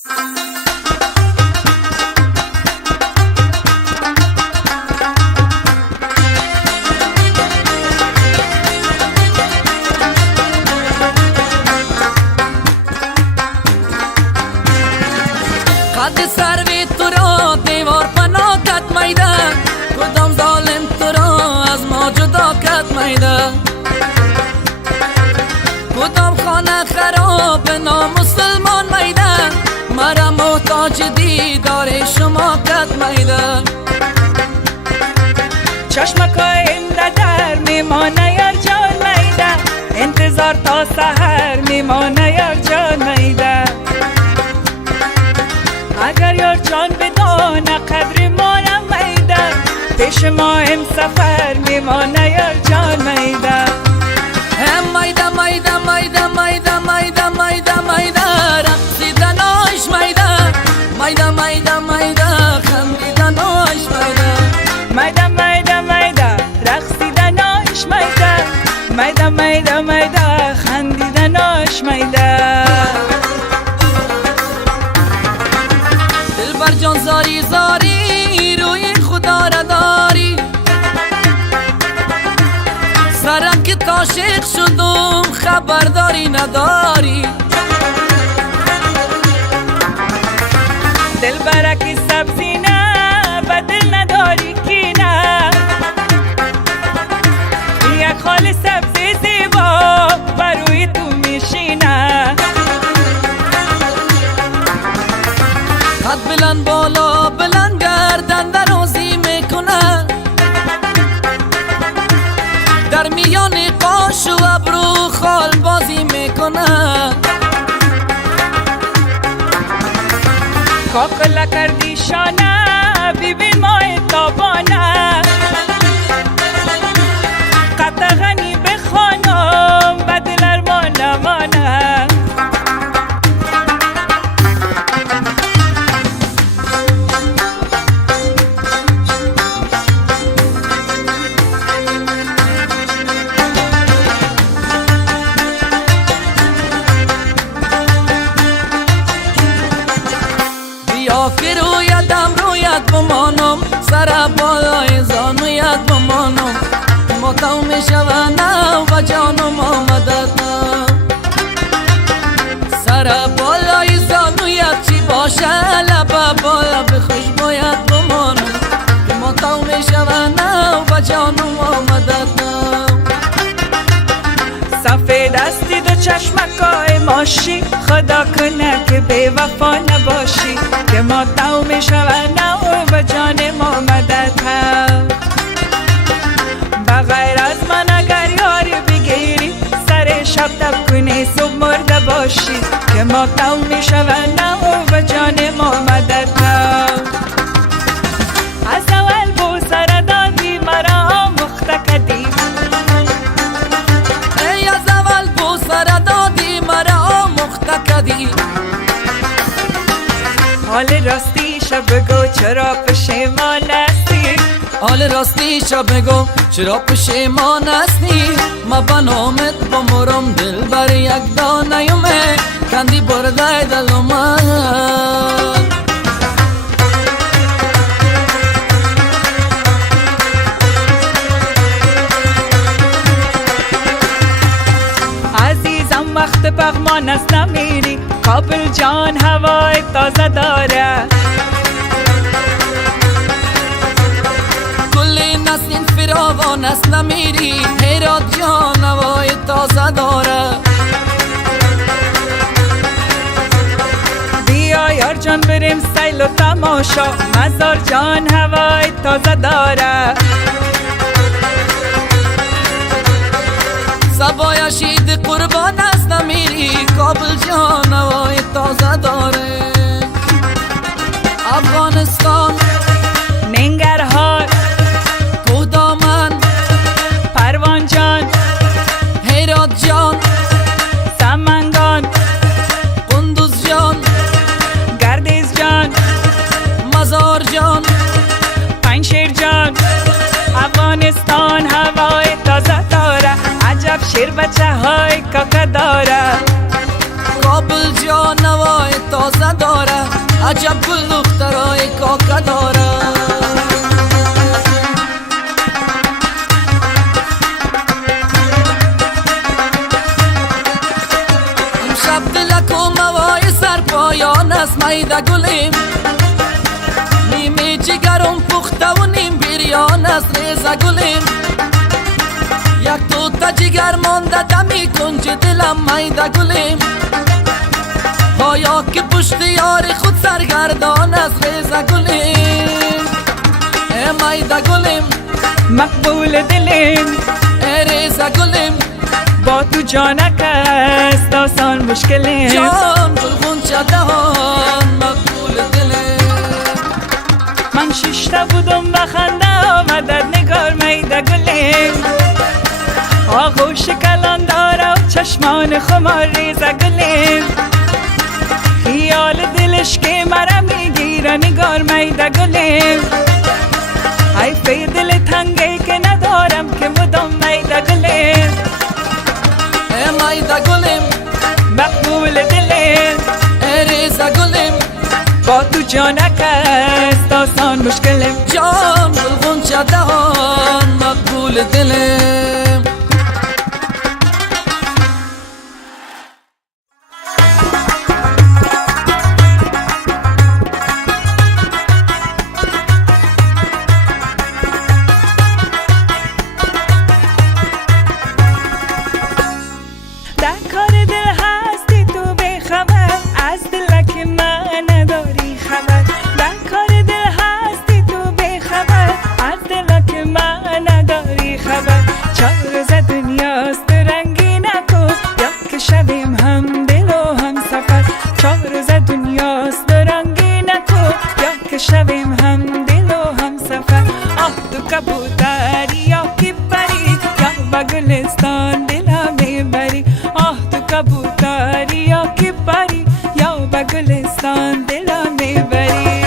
قد سروی تو را دیوار پناه کت میده، کدام ظالم تو را از ما جدا کت میده، کدام خانه خراب به نام مسلمان میده، مرا محتاج دیدار شما کت میده. چشمکای امده در میمانه یار جان میده، انتظار تا سحر میمانه یار جان میده. اگر یار جان بدانه قدر ما نمیده، پیش ما هم سفر میمانه یار جان میده. میده میده میده میده میده میده میده رقصیدناش میده، میده میده میده خندیدناش میده، میده میده میده رقصیدناش میده، میده میده میده خندیدناش میده. دلبر جان زاری زاری روی خدا را داری، سرک عاشق شدم خبرداری نداری. دلبرکی سبزی نه و دل نداری کی نه، یک خال سبزی زیبا بروی تو میشینه. قد بلند بالا بلند گردن درازی میکنه، در میان قاش و ابرو خال بازی میکنه. کاکلا کردی شانه ببین ماه تابانه، قطغنی بخوانم و دل ارمان نمانه. بیا که رویتم رویت بمانم، سر بالای زانویت بمانم، ماتم میشونم و جانم آمدت. سر بالای زانویت چی باشه، لب بالا به خوشبویت بمانم، ماتم میشونم و جانم آمدت. سفید استی دو چشمکای ماشی، خدا کنه که بی وفا نباشی، که ما تو میشونم و جان ما مدد هم. بغیر از من اگر یاری بگیری، سر شب تب کنی صبح مرده باشی، که ما تو میشونم و جان ما مدد هم. از اول بو سر دادی مرا آموخته کدی، حال راستی شب بگو چرا پشیمان هستی، حال راستی شب بگو چرا پشیمان هستی. ما بنامت بمرم دل بر یک دانه یومه، کندی برده دل من. عزیزم وقت پغمان است نمیری، کابل جان هوای تازه داره. کلی نسیم فراوان است نمیری، هرات جان هوای تازه داره. بیا یار جان بریم سیل و تماشا، مزار جان هوای تازه داره. سبای شید قربان است نمیری، کابل جان هوای تازه داره. افغانستان، ننگرهار، کوهدامن، پروان جان، هرات جان، سمنگان، قندوز جان، گردیز جان، مزار جان، پنجشیر جان. افغانستان هوای تازه داره، عجب شیر بچه های کاکا داره. کابل جا نوای تازه داره عجب گل دخترای کاکا داره امشب دلک و موای سر پایان است میده گلیم نیمی جگرم پخته و نیم بریان است ریزه گلیم یک توتا جگر مانده دمی کنج دلم میده گلیم پایا که پشت یار خود سرگردان از ریزه گلیم ای میده گلیم مقبول دلیم ای ریزه گلیم با تو جانک است آسان مشکلیم جان گلگون چه دهان مقبول دلیم من ششته بودم بخنده آمدد نگار میده گلیم آغوش کلان داره و چشمان خمار ریزه گلیم خیال دلش که مرا میگیره نگار میده گلیم ای فی دل تنگی که ندارم که مدام میده گلیم ای میده گلیم مقبول دلیم ای ریزه گلیم با تو جانک است آسان مشکلیم جان گلگون چه دهان مقبول دلیم شویم هم دل و هم سفر آه تو کبوتری یا کی پری یا با گلستان دلم میبری آه تو کبوتری یا کی پری یا با گلستان دلم میبری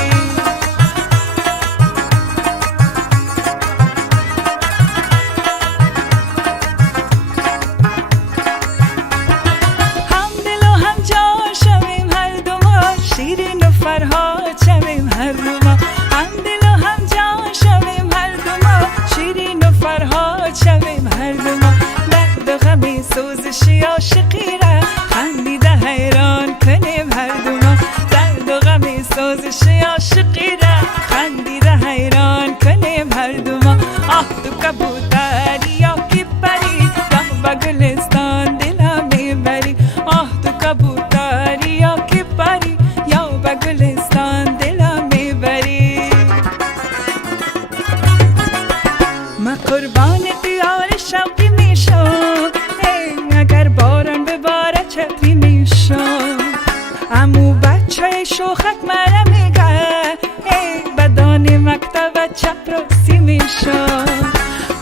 هم دل و هم جان شویم هر دو ما شیرین و فرهاد شویم هر دو ما هم دل و هم جان شویم هر دو ما شیرین و فرهاد شویم هر دو ما درد و غم سوزشی عاشقی را خندیده حیران کنیم هر دو ما درد و غم سوزشی عاشقی را خندیده حیران کنیم هر دو ما آه تو کبوتری یا کی پری یا با گلستان دلم میبری آه تو کبوتری یا کی پری یا با گلستان دلم میبری من قربان دیار شوقی میشم اگر باران بباره چتری میشم امو بچه شوخک مرا میگه بدان مکتب چپراسی میشم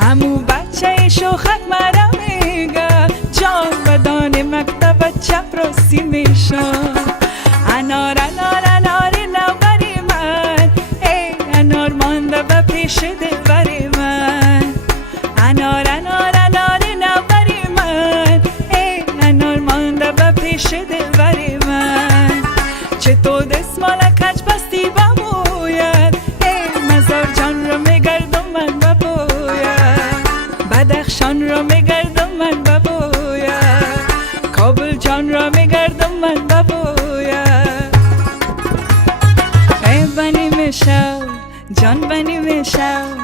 امو بچه شوخک مرا میگه جان بدان مکتب چپراسی میشم انار انار انار نوبری من انار مانده و پیش دلبری من انار انار انار نوبری من انار مانده و پیش دلبری من چطور دستمال کج بستی بموید مزار جان را میگردم من ببوید بدخشان را میگردم من ببوید کابل جان را میگردم من ببوید ای بنی میشم جان بنی میشم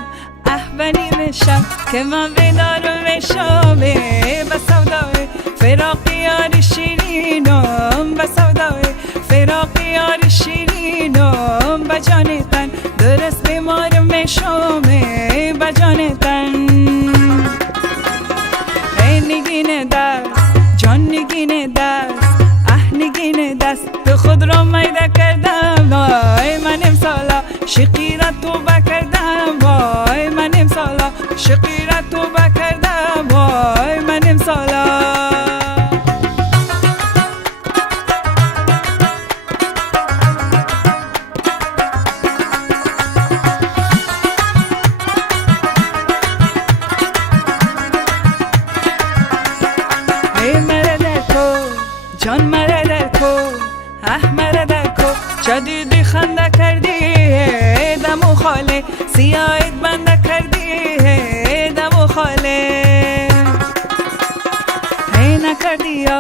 بنی میشم که من بیدار میشم به سودای فراق یار شیرینم به سودای فراق یار شیرینم به جان تن درست بیمار میشم به جان تن ای نگین دست جان نگین دست نگین دست تو خود را میده کردم وای من امسالا شقی را توبه کردم وای من امسالا شقی را توبه کردم وای من امسالا جان مرا در تو سیاهت بند کردی ہے دم و خاله هی نکردی یا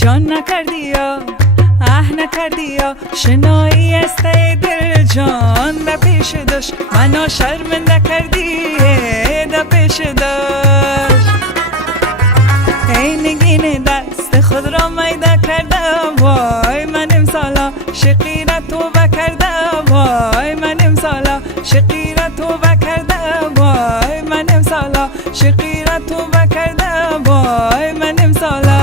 جان نکردی یا نکردی یا شنایی است دل جان در پیش داشت منو شرمنده کردی در پیش داشت ای نگین دست خود را میده کردم وای من امسالا شقیرت توبه کردم وای من امسالا شقیرت توبه کردم وای من امسالا شقیرت توبه کردم وای من امسالا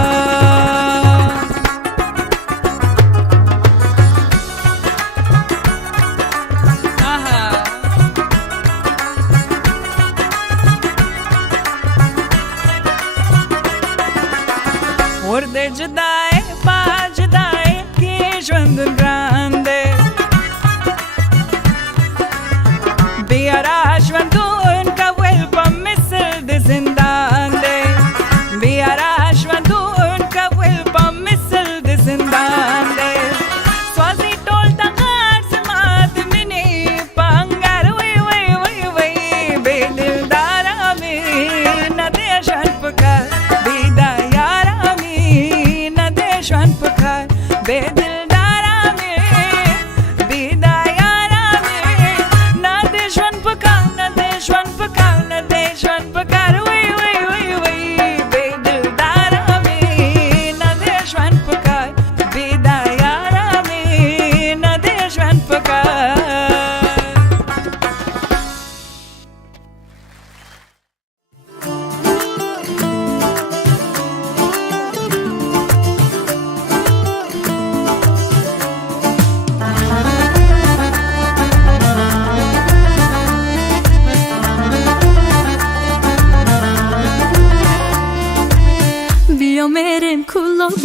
ورده جدای با جدای که جوندن رانده بیارا جوندون کول پا مثل ده زندان ده بیارا جوندون کول پا مثل ده زندان ده سوازی ٹول تغار سمات منی پانگار وی وی وی وی بی دلدارا می ندیشن پکر بیدای شان پکار به دلدارا می بیدایارا می نده شان پکار نده شان پکار نده شان پکار وی وی وی وی به دلدارا می نده شان پکار بیدایارا می نده شان پکار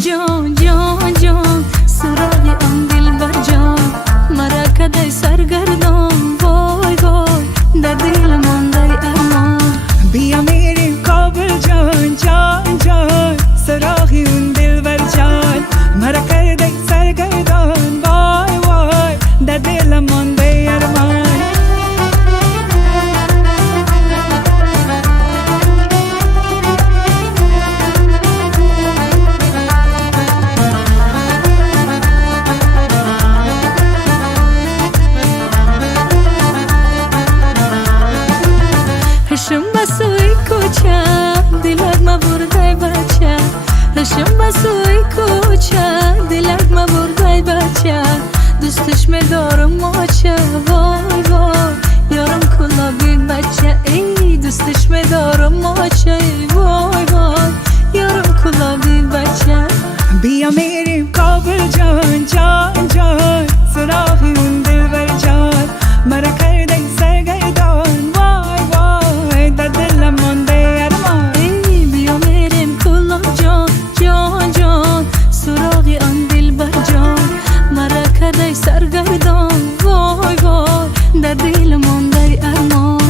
جان جان جان سراغ آن دلبر جان مرا کدای سرگردان وای وای در دل مانده ارمان بیا میریم کابل جان جان جان سراغ اون دلبر جان مرا کرده سرگردان وای وای در دل مانده ارمان هشم بسوی کوچه دلت ما بردای بچه هشم بسوی کوچه دلت ما بردای بچه دوستش میدارم ماچه وای وای یارم کلا بیگ بچه ای دوستش میدارم ماچه وای وای یارم کلا بیگ بچه بیا میریم کابل جان جان جان سراغ اون دلبر جان مرا کرده سرگردان وای وای در دلم مانده ارمان ای بیا میریم کلا جان جان جان سراغ آن دلبر جان مرا کرده سرگردان وای وای در دل مانده ارمان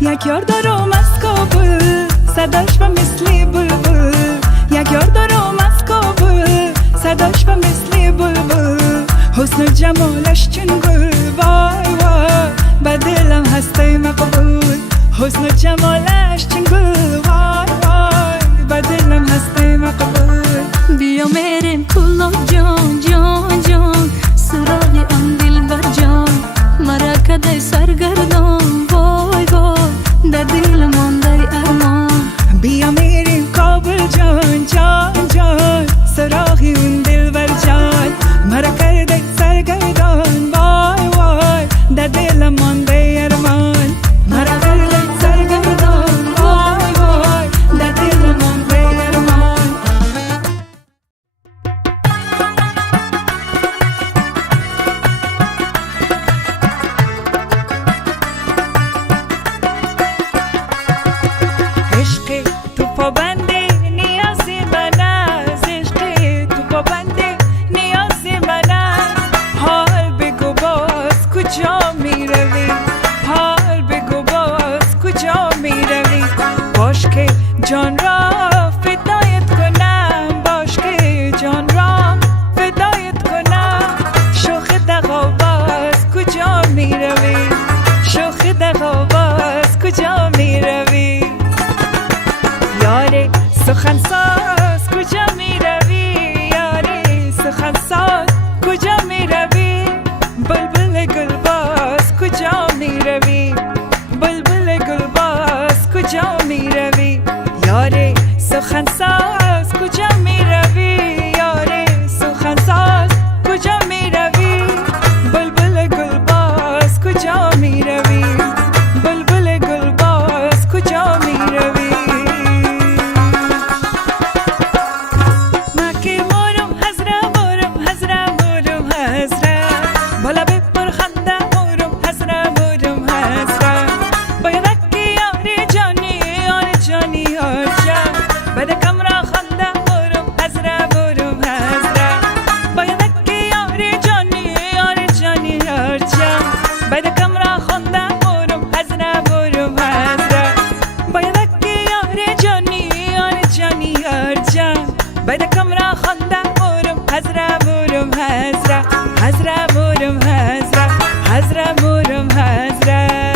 یک یار دارم از کابل صداش و مثل بلبل یک یار دارم از کابل صداش و مثل بلبل حسن و جمالش چون گل وای وای به دلم هسته مقبول حسن و جمالش چون گل وای وای به دلم هسته مقبول بیا میریم کلا جان جان جان سراغ آن دلبر جان مرا کدای سرگردان وای وای در دل مانده ارمان بیا میریم کابل جان جان جان سراغ اون دلبر جان مرا کرده سرگردان وای وای در دلم مانده ارمان مرا کرده سرگردان وای وای در دلم مانده ارمان حزرا بورم حزرا حزرا بورم حزرا حزرا بورم حزرا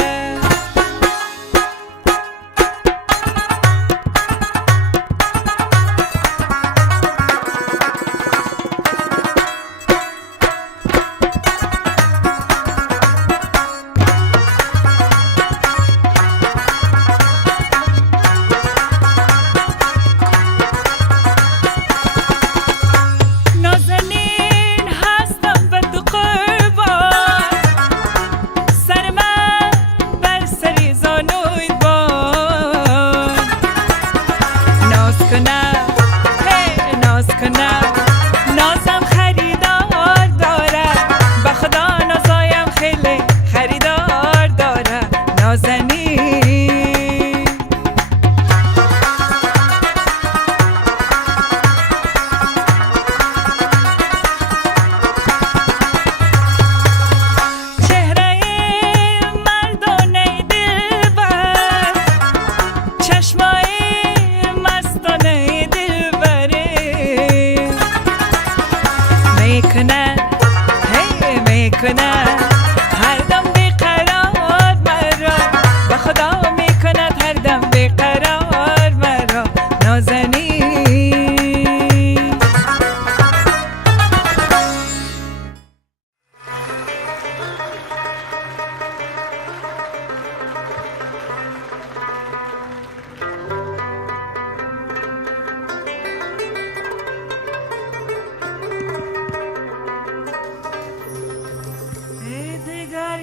هر دم بیقرار مرا به خدا میکند هر دم بیقرار مرا نازنین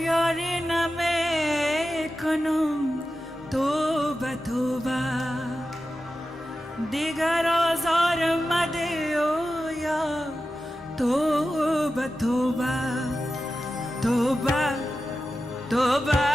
یاری نمیکنم توبه توبه دیگر آزار مده او یا توبه توبه توبه توبه